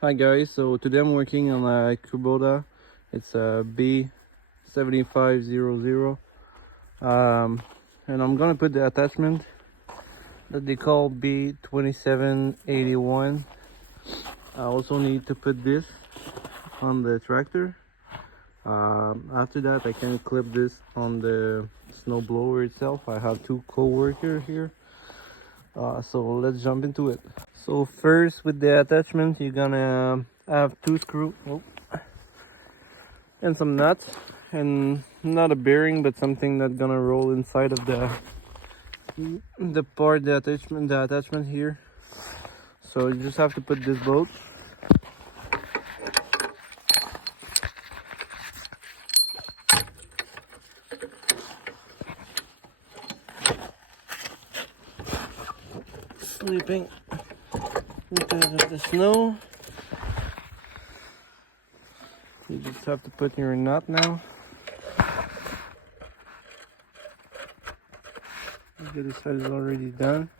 Hi guys, so today I'm working on a Kubota. It's a B7500 and I'm gonna put the attachment that they call B2781. I also need to put this on the tractor. After that I can clip this on the snowblower itself. I have two co-workers here, so let's jump into it. So first, with the attachment, you're gonna have two screws and some nuts, and not a bearing but something that's gonna roll inside of the attachment here. So you just have to put this bolt. Sleeping because of the snow. You just have to put your nut now. The other side is already done.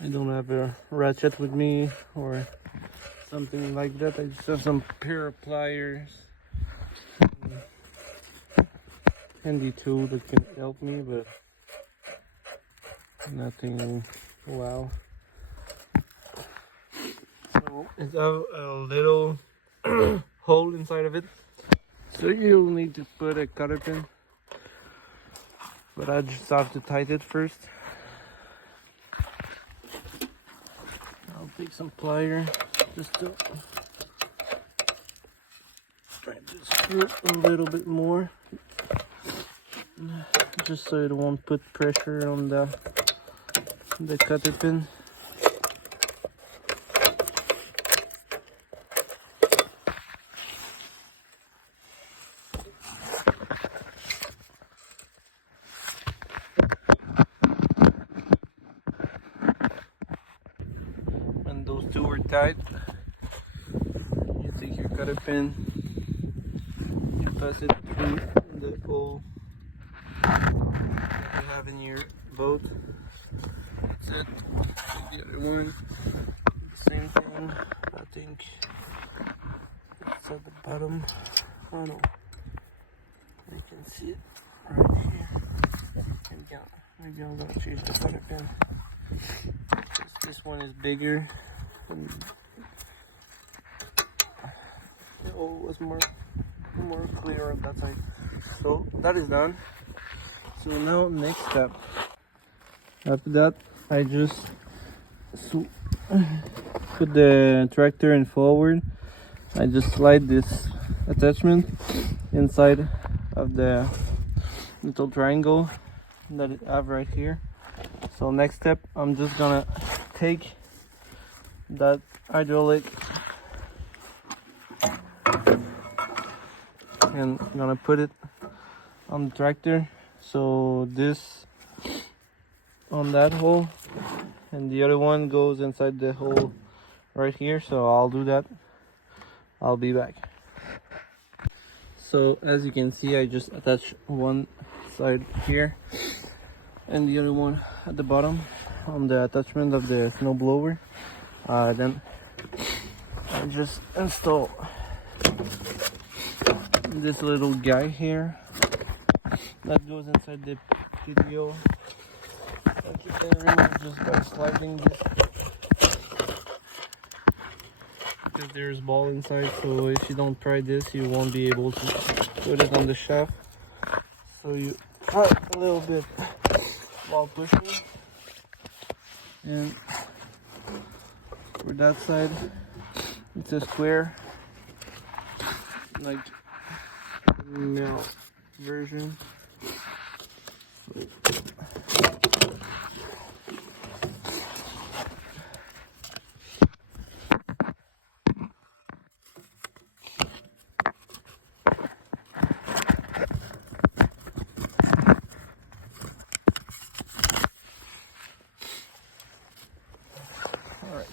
I don't have a ratchet with me or something like that. I just have some pair of pliers, handy tool that can help me, but nothing wow. So it has a little hole inside of it, so you'll need to put a cotter pin, but I just have to tighten it first. I'll take some pliers just to try to screw it a little bit more, just so it won't put pressure on the cotter pin. When those two are tight, you take your cotter pin, you pass it through the hole that you have in your boat. That's it. The other one, the same thing. I think it's at the bottom. Oh no, you can see it right here. Maybe I'm gonna change the cotter pin. This one is bigger. And it was more clear on that side. So that is done. So now next step. After that, I just put the tractor in forward. I just slide this attachment inside of the little triangle that I have right here. So next step, I'm just gonna take that hydraulic and I'm gonna put it on the tractor. So this on that hole and the other one goes inside the hole right here. So I'll do that. I'll be back. So as you can see, I just attached one side here and the other one at the bottom on the attachment of the snowblower. Then I just install this little guy here that goes inside the PTO. That you can remove just by sliding this, because there's ball inside, so if you don't pry this, you won't be able to put it on the shaft. So you pry a little bit while pushing, and for that side it's a square, like male version.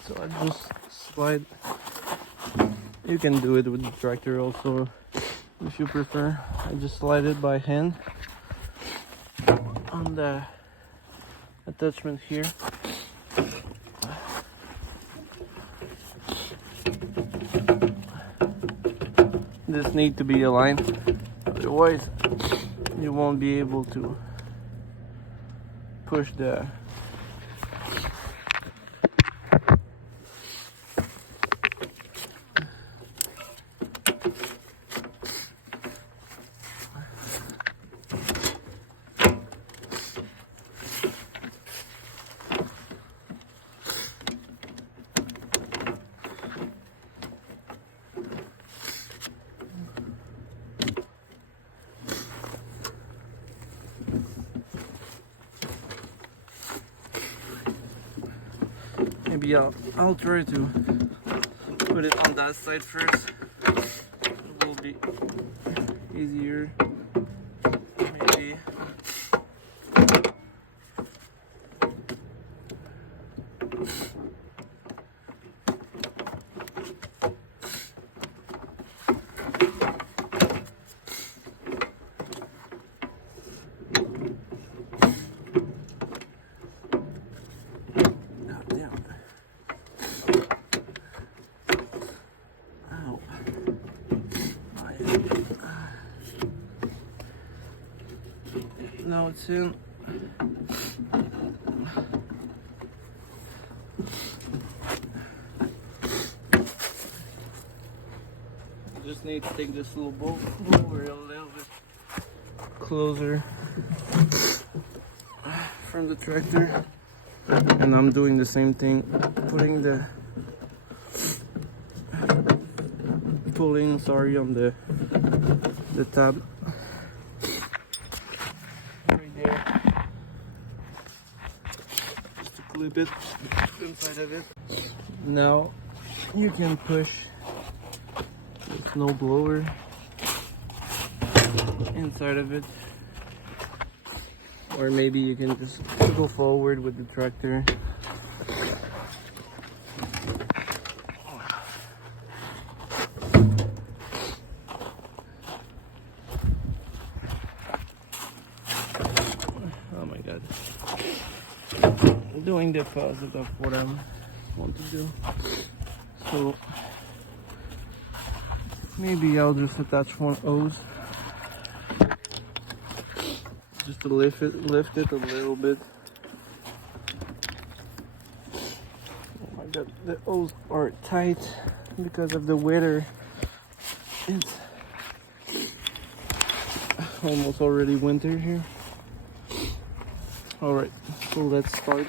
So I just slide. You can do it with the tractor also if you prefer. I just slide it by hand on the attachment here. This needs to be aligned, otherwise you won't be able to push the maybe I'll try to put it on that side first. It will be easier. Maybe. Now it's in. Just need to take this little bolt over a little bit closer from the tractor, and I'm doing the same thing, putting the on the tab. Clip it inside of it. Now you can push the snowblower inside of it, or maybe you can just go forward with the tractor. Oh my god. Doing the opposite of what I want to do. So maybe I'll just attach one hose just to lift it a little bit. Oh my god, the hose are tight because of the weather. It's almost already winter here. All right, so let's start.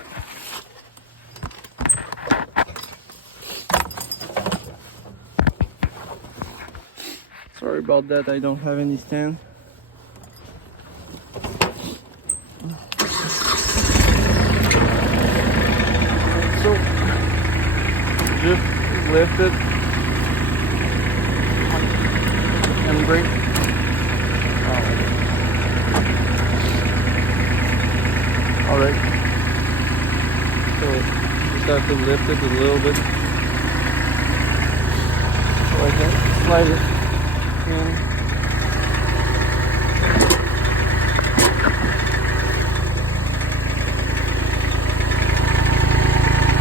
Sorry about that, I don't have any stand. So, just lift it and brake. Alright, so just have to lift it a little bit so I can slide it in.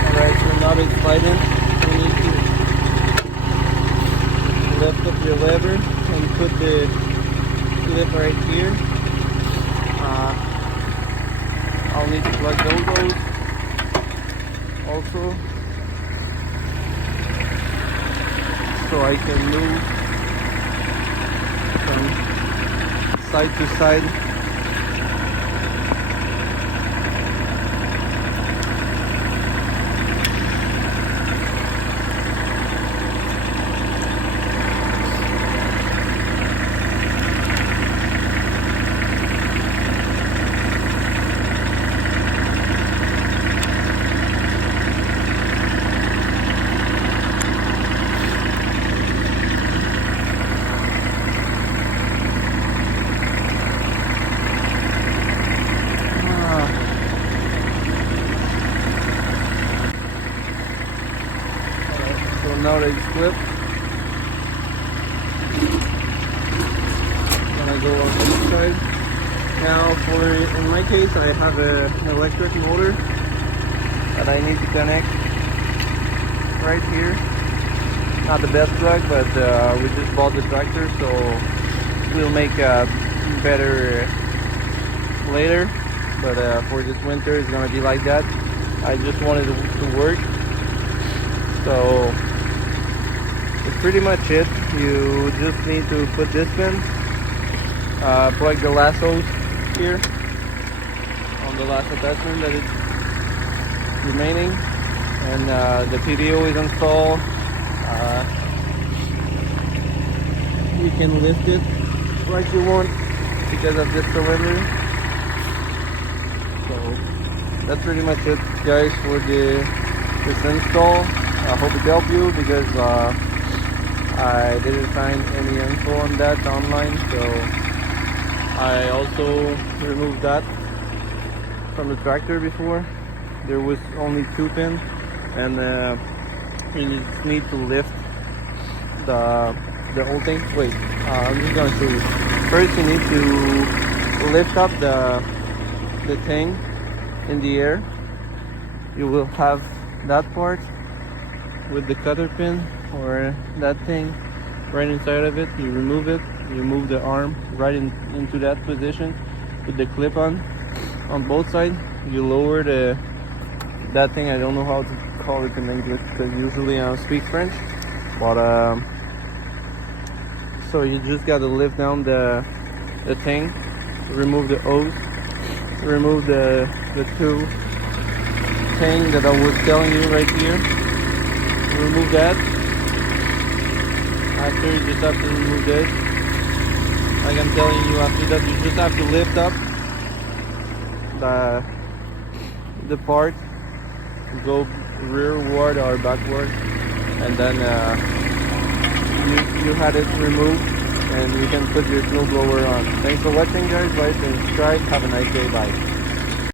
Alright, so now it's sliding. You need to lift up your lever and put the clip right here. I'll need to plug those holes also, so I can move from side to side. now that it's clipped, gonna go on the other side. Now in my case, I have an electric motor that I need to connect right here. Not the best plug, but we just bought the tractor, so we'll make better later. But for this winter, it's gonna be like that. I just wanted to work, so it's pretty much it. You just need to put this in, plug the last hose here on the last attachment that is remaining, and the PTO is installed. You can lift it like you want because of this cylinder. So that's pretty much it, guys, for this install. I hope it helped you, because I didn't find any info on that online, so I also removed that from the tractor before. There was only 2 pins, and you just need to lift the whole thing. Wait, I'm just gonna show you. First, you need to lift up the thing in the air. You will have that part with the cutter pin or that thing right inside of it. You remove it. You move the arm right into that position with the clip on both sides. You lower that thing. I don't know how to call it in English because usually I speak French, but so you just got to lift down the thing, remove the hose, remove the 2 thing that I was telling you right here. Remove that. After, you just have to remove this. Like I'm telling you, after that you just have to lift up the part, go rearward or backward, and then you had it removed, and you can put your snowblower on. Thanks for watching, guys. Like and subscribe. Have a nice day. Bye.